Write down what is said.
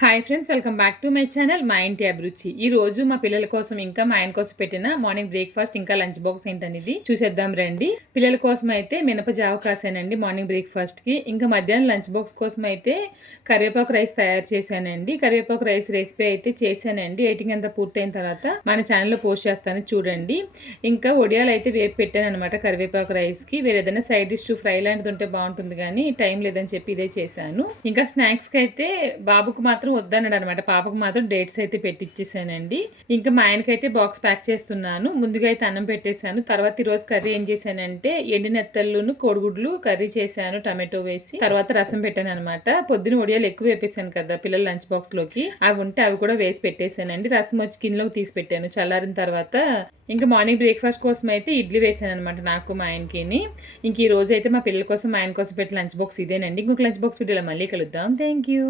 Hi friends, welcome back to my channel మా ఇంటి అభిరుచి. ఈ రోజు మా పిల్లల కోసం ఇంకా మా ఆయన కోసం పెట్టిన మార్నింగ్ బ్రేక్ఫాస్ట్ ఇంకా లంచ్ బాక్స్ ఏంటనేది చూసేద్దాం రండి. పిల్లల కోసం అయితే మినపజావ కాసానండి మార్నింగ్ బ్రేక్ఫాస్ట్ కి. ఇంకా మధ్యాహ్నం లంచ్ బాక్స్ కోసం అయితే కరివేపాకు రైస్ తయారు చేశానండి. కరివేపాకు రైస్ రెసిపీ అయితే చేశానండి. ఎడిటింగ్ అంతా పూర్తయిన తర్వాత మన ఛానల్లో పోస్ట్ చేస్తాను చూడండి. ఇంకా ఒడియాలు అయితే వేపు పెట్టాను అనమాట కరివేపాకు రైస్ కి. వేరే ఏదైనా సైడ్ డిష్ ఫ్రై లాంటిది ఉంటే బాగుంటుంది కానీ టైం లేదని చెప్పి ఇదే చేశాను. ఇంకా స్నాక్స్ కి అయితే బాబుకు మాత్రం వద్దన్నాడు అనమాట. పాపకు మాత్రం డేట్స్ అయితే పెట్టిచ్చేసానండి. ఇంకా మా ఆయనకైతే బాక్స్ ప్యాక్ చేస్తున్నాను. ముందుగా అయితే అన్నం పెట్టేశాను. తర్వాత ఈరోజు కర్రీ ఏం చేశానంటే ఎండినెత్తళ్ళును కోడిగుడ్లు కర్రీ చేశాను టమాటో వేసి. తర్వాత రసం పెట్టాను అనమాట. పొద్దున ఒడియాలు ఎక్కువ వేపేసాను కదా పిల్లల లంచ్ బాక్స్ లోకి. అవి ఉంటే అవి కూడా వేసి పెట్టేశానండి. రసం వచ్చి గిన్నెలోకి తీసి పెట్టాను. చల్లారిన తర్వాత ఇంకా మార్నింగ్ బ్రేక్ఫాస్ట్ కోసం అయితే ఇడ్లీ వేసాను అనమాట నాకు మా ఆయనకి. ఇంక ఈ రోజు అయితే మా పిల్లల కోసం మా ఆయన కోసం పెట్టి లంచ్ బాక్స్ ఇదేనండి. ఇంకొక లంచ్ బాక్స్ వీడియోలో మళ్ళీ కలుద్దాం. Thank you.